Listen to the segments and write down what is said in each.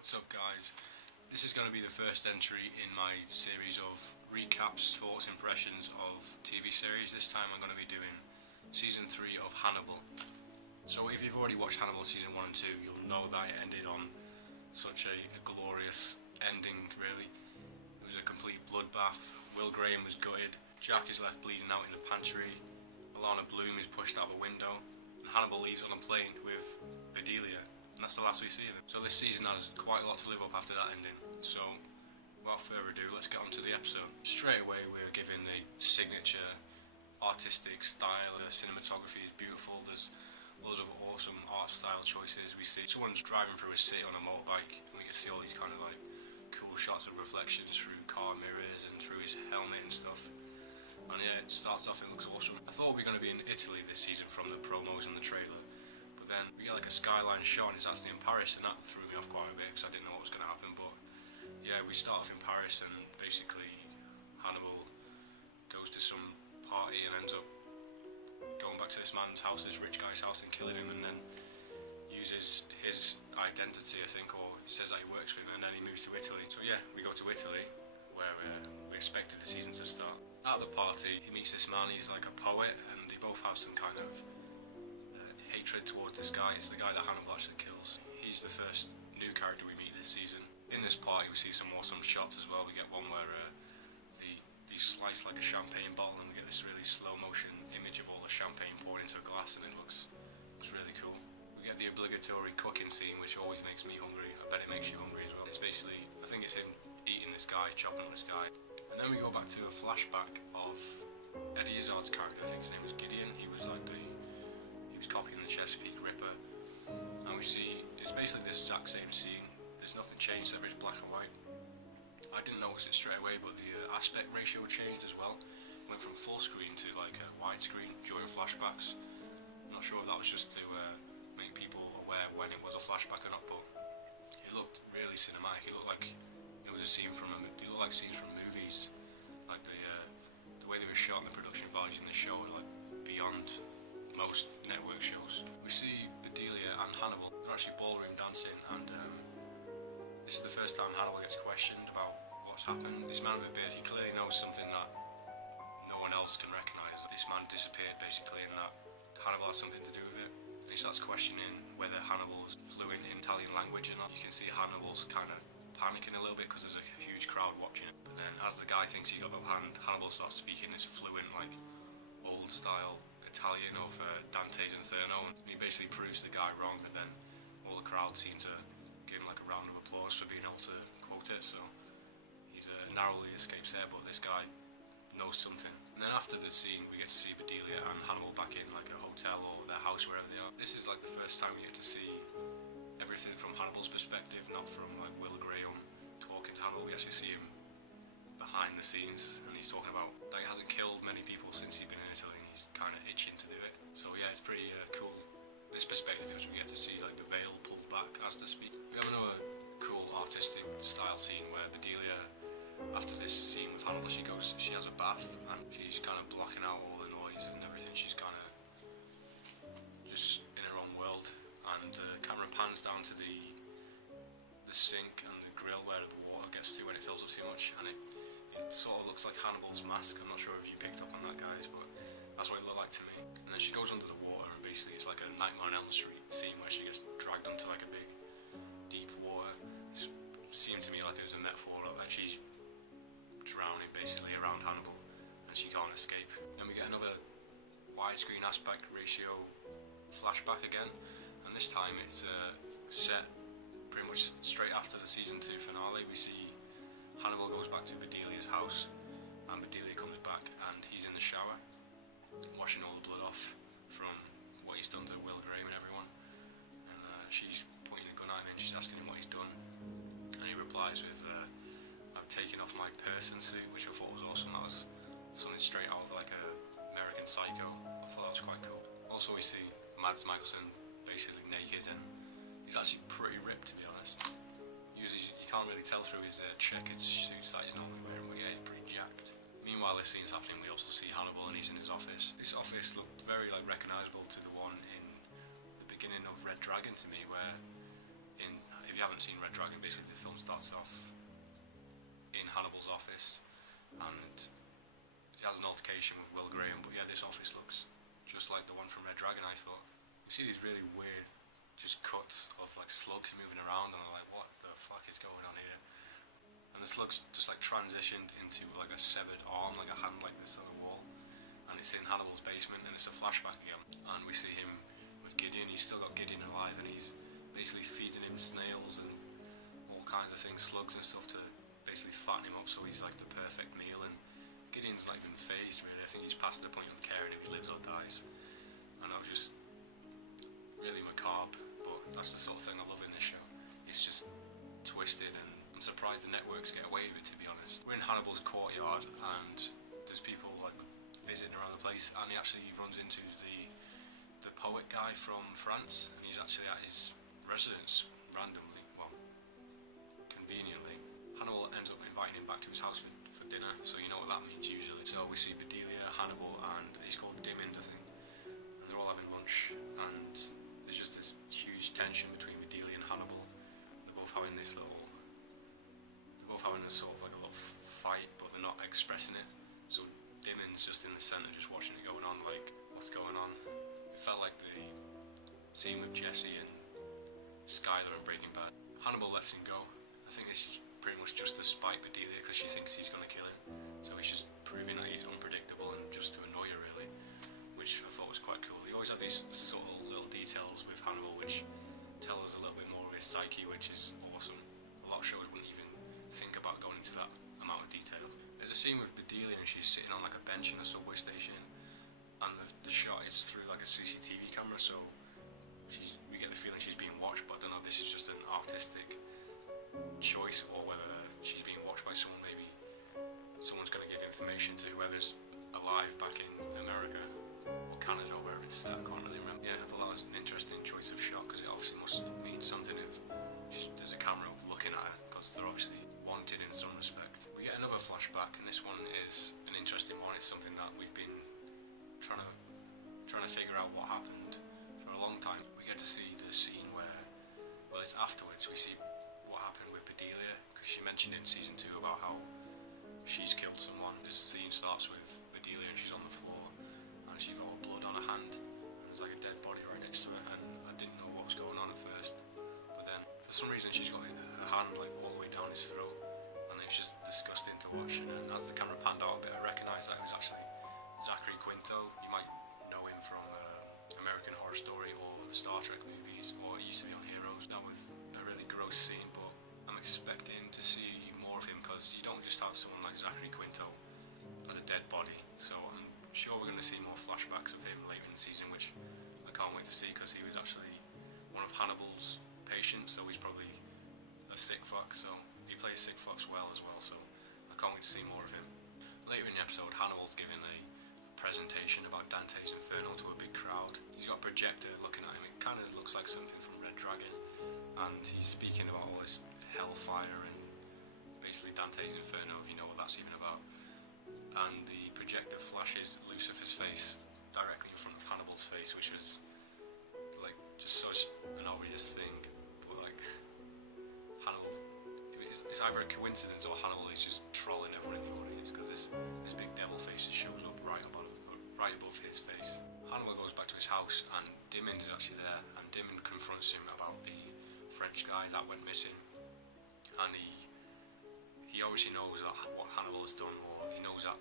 What's up guys? This is going to be the first entry in my series of recaps, thoughts, impressions of TV series. This time I'm going to be doing Season 3 of Hannibal. So if you've already watched Hannibal Season 1 and 2, you'll know that it ended on such a glorious ending, really. It was a complete bloodbath. Will Graham was gutted, Jack is left bleeding out in the pantry, Alana Bloom is pushed out the window, and Hannibal leaves on a plane with Bedelia. And that's the last we see of him. So this season has quite a lot to live up after that ending. So, without further ado, let's get on to the episode. Straight away we're given the signature artistic style. The cinematography is beautiful. There's loads of awesome art style choices. We see someone's driving through a city on a motorbike, and we can see all these kind of like cool shots of reflections through car mirrors and through his helmet and stuff. And yeah, it starts off and it looks awesome. I thought we were going to be in Italy this season from the promos and the trailer. Then we get like a skyline shot and it's actually in Paris, and that threw me off quite a bit because I didn't know what was going to happen. But yeah, we start off in Paris and basically Hannibal goes to some party and ends up going back to this man's house, this rich guy's house, and killing him, and then uses his identity, I think, or says that he works for him, and then he moves to Italy. So yeah, we go to Italy where we expected the season to start. At the party he meets this man. He's like a poet and they both have some kind of hatred towards this guy. It's the guy that Hannibal actually kills. He's the first new character we meet this season. In this party we see some awesome shots as well. We get one where they slice like a champagne bottle and we get this really slow motion image of all the champagne poured into a glass, and it looks really cool. We get the obligatory cooking scene, which always makes me hungry. I bet it makes you hungry as well. It's basically, I think it's him eating this guy, chopping up this guy. And then we go back to a flashback of Eddie Izzard's character. I think his name was Gideon. He was copying the Chesapeake Ripper, and we see it's basically the exact same scene. There's nothing changed, it's black and white. I didn't notice it straight away, but the aspect ratio changed as well. It went from full screen to like a widescreen during flashbacks. I'm not sure if that was just to make people aware when it was a flashback or not, but it looked really cinematic. It looked like it was a scene from it looked like scenes from movies. Like the way they were shot and the production values in the show are like beyond most network shows. We see Bedelia and Hannibal. They're actually ballroom dancing, and this is the first time Hannibal gets questioned about what's happened. This man with a beard, he clearly knows something that no one else can recognise. This man disappeared basically, and that Hannibal has something to do with it. And he starts questioning whether Hannibal's fluent in Italian language or not. You can see Hannibal's kind of panicking a little bit because there's a huge crowd watching it. But then as the guy thinks he got the hand, Hannibal starts speaking this fluent, like old style Italian of Dante's Inferno, and he basically proves the guy wrong, and then all the crowd seem to give him like a round of applause for being able to quote it. So he's narrowly escapes there, but this guy knows something. And then after the scene we get to see Bedelia and Hannibal back in like a hotel or their house, wherever they are. This is like the first time we get to see everything from Hannibal's perspective, not from like Will Graham talking to Hannibal. We actually see him behind the scenes, and he's talking about that he hasn't killed many people since he's been in Italy, and he's kind of itching to do it. So yeah, it's pretty cool. This perspective is we get to see like the veil pulled back as they speak. We have another cool artistic style scene where Bedelia, after this scene with Hannibal, she has a bath and she's kind of blocking out all the noise and everything. She's kind of just in her own world, and the camera pans down to the sink and the grill where the water gets to when it fills up too much, and it sort of looks like Hannibal's mask. I'm not sure if you picked up on that, guys, but that's what it looked like to me. And then she goes under the water, and basically it's like a Nightmare on Elm Street scene where she gets dragged onto like a big, deep water. It seemed to me like it was a metaphor of that she's drowning basically around Hannibal, and she can't escape. Then we get another widescreen aspect ratio flashback again, and this time it's set pretty much straight after the season 2 finale. We see Hannibal goes back to Bedelia's house, and Bedelia comes back and he's in the shower washing all the blood off from what he's done to Will Graham and everyone, and she's pointing a gun at him and she's asking him what he's done, and he replies with I've taken off my purse and suit, which I thought was awesome. That was something straight out of like a American Psycho. I thought that was quite cool. Also we see Mads Mikkelsen basically naked, and he's actually pretty ripped, to be honest. Usually you can't really tell through his checkered suits that he's normally wearing, but yeah, he's pretty jacked. Meanwhile this scene's happening, we also see Hannibal, and he's in his office. This office looked very like recognisable to the one in the beginning of Red Dragon to me, where in if you haven't seen Red Dragon, basically the film starts off in Hannibal's office, and he has an altercation with Will Graham. But yeah, this office looks just like the one from Red Dragon, I thought. You see these really weird just cuts of like slugs moving around, and I'm like, what the fuck is going on here? And the slugs just like transitioned into like a severed arm, like a hand like this on the wall, and it's in Hannibal's basement, and it's a flashback again, and we see him with Gideon. He's still got Gideon alive, and he's basically feeding him snails and all kinds of things, slugs and stuff, to basically fatten him up so he's like the perfect meal. And Gideon's not even phased really. I think he's past the point of caring if he lives or dies, and that was just really macabre. But that's the sort of thing I love in this show. It's just twisted, and I'm surprised the networks get away with it, to be honest. We're in Hannibal's courtyard, and there's people like visiting around the place, and he actually runs into the poet guy from France, and he's actually at his residence randomly, well, conveniently. Hannibal ends up inviting him back to his house for dinner, so you know what that means usually. So we see Bedelia, Hannibal, and he's called Dimmond, I think, and they're all having lunch, and there's just this huge tension between Bedelia and Hannibal. They're both having this sort of like a little fight, but they're not expressing it. So Dimmond's just in the centre, just watching it going on, like, what's going on? It felt like the scene with Jesse and Skyler in Breaking Bad. Hannibal lets him go. I think this is pretty much just to spite Bedelia, because she thinks he's going to kill him. So he's just proving that he's unpredictable, and just to annoy her really, which I thought was quite cool. He always had these subtle little details with Hannibal which tell us a little bit more of his psyche, which is awesome. A lot of shows wouldn't even think about going into that amount of detail. There's a scene with Bedelia, and she's sitting on like a bench in a subway station, and the shot is through like a CCTV camera, so we get the feeling she's being watched, but I don't know if this is just an artistic choice or whether she's being watched by someone. Maybe someone's going to give information to whoever's alive back in America or Canada or wherever it's set. I can't really remember. Yeah, I thought that was an interesting choice of shot, because it obviously must mean something if there's a camera looking at her, because they're obviously wanted in some respect. We get another flashback, and this one is an interesting one. It's something that we've been trying to figure out what happened for a long time. We get to see the scene where, well, it's afterwards, we see what happened with Bedelia, because she mentioned in season 2 about how she's killed someone. This scene starts with Bedelia, and she's on the floor, and she's got blood on her hand, and there's like a dead body right next to her, and I didn't know what was going on at first, but then for some reason she's got her hand like all the way down his throat, and it was just disgusting to watch. And then as the camera panned out a bit, I recognised that it was actually Zachary Quinto. You might know him from American Horror Story or the Star Trek movies, or he used to be on Heroes. That was a really gross scene, but I'm expecting to see more of him, because you don't just have someone like Zachary Quinto as a dead body. So I'm sure we're going to see more flashbacks of him later in the season, which I can't wait to see, because he was actually one of Hannibal's patients, so he's probably a sick fuck, so he plays sick fucks well as well, so I can't wait to see more of him. Later in the episode, Hannibal's giving a presentation about Dante's Inferno to a big crowd. He's got a projector looking at him. It kind of looks like something from Red Dragon, and he's speaking about all this hellfire and basically Dante's Inferno, if you know what that's even about. And the projector flashes Lucifer's face directly in front of Hannibal's face, which was like just such an obvious thing, but like Hannibal, it's either a coincidence or Hannibal is just trolling everyone in the audience, because this big devil face shows up right above his face. Hannibal goes back to his house, and Dimmond is actually there, and Dimmond confronts him about the French guy that went missing, and he obviously knows that what Hannibal has done, or he knows that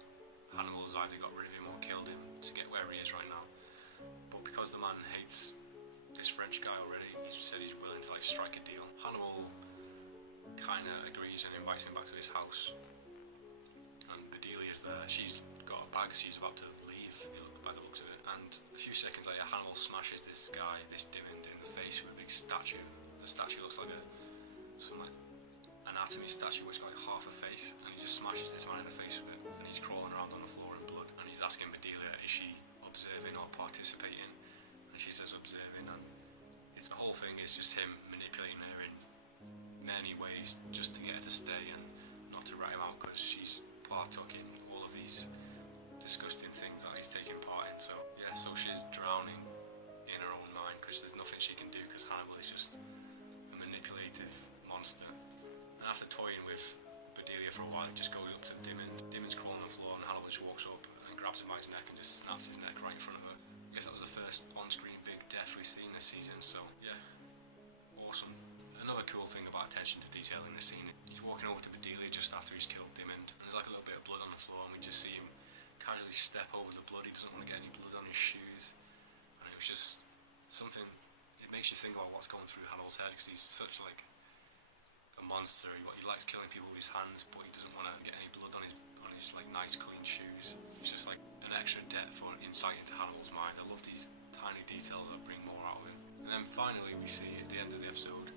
Hannibal has either got rid of him or killed him to get where he is right now. But because the man hates this French guy already, he said he's willing to like strike a deal. Hannibal kind of agrees and invites him back to his house, and Bedelia's there. She's got a bag, she's about to leave by the looks of it, and a few seconds later Hannibal smashes this guy, this Dimmond, in the face with a big statue. The statue looks like some like anatomy statue which got like half a face, and he just smashes this man in the face with it, and he's crawling around on the floor in blood, and he's asking Bedelia, is she observing or participating, and she says observing, and the whole thing is just him manipulating her in many ways just to get her to stay and not to rat him out, because she's partook in all of these disgusting things that he's taking part in. So yeah, so she's drowning in her own mind, because there's nothing she can do, because Hannibal is just a manipulative monster. And after toying with Bedelia for a while, it just goes up to Dimond. Dimond's crawling on the floor and Hannibal just walks up and grabs him by his neck and just snaps his neck right in front of her. I guess that was the first on-screen big death we've seen this season, so yeah, awesome. Another cool thing about attention to detail in this scene, he's walking over to Bedelia just after he's killed Dimond, and there's like a little bit of blood on the floor, and we just see him casually step over the blood. He doesn't want to get any blood on his shoes, and it was just something. It makes you think about what's going through Hannibal's head, because he's such like a monster. He likes killing people with his hands, but he doesn't want to get any blood on his like nice clean shoes. It's just like an extra depth or insight into Hannibal's mind. I love these tiny details that bring more out of him. And then finally we see at the end of the episode,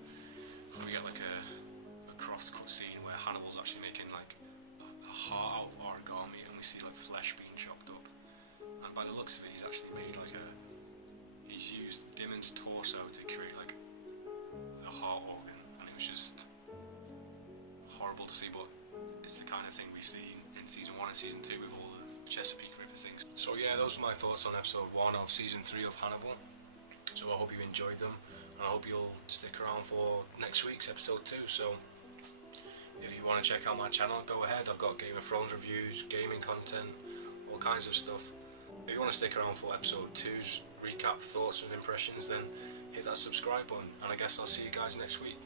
we get like a cross-cut scene where Hannibal's actually making like a heart out of origami, and we see like flesh being chopped up. And by the looks of it, he's actually made like he's used Dimond's torso to create like the heart organ, and it was just horrible to see, but it's the kind of thing we see in season 1 and season 2 with all the Chesapeake River things. So yeah, those are my thoughts on episode 1 of season 3 of Hannibal. So I hope you enjoyed them, and I hope you'll stick around for next week's episode 2. So if you want to check out my channel, go ahead. I've got Game of Thrones reviews, gaming content, all kinds of stuff. If you want to stick around for episode 2's recap, thoughts and impressions, then hit that subscribe button, and I guess I'll see you guys next week.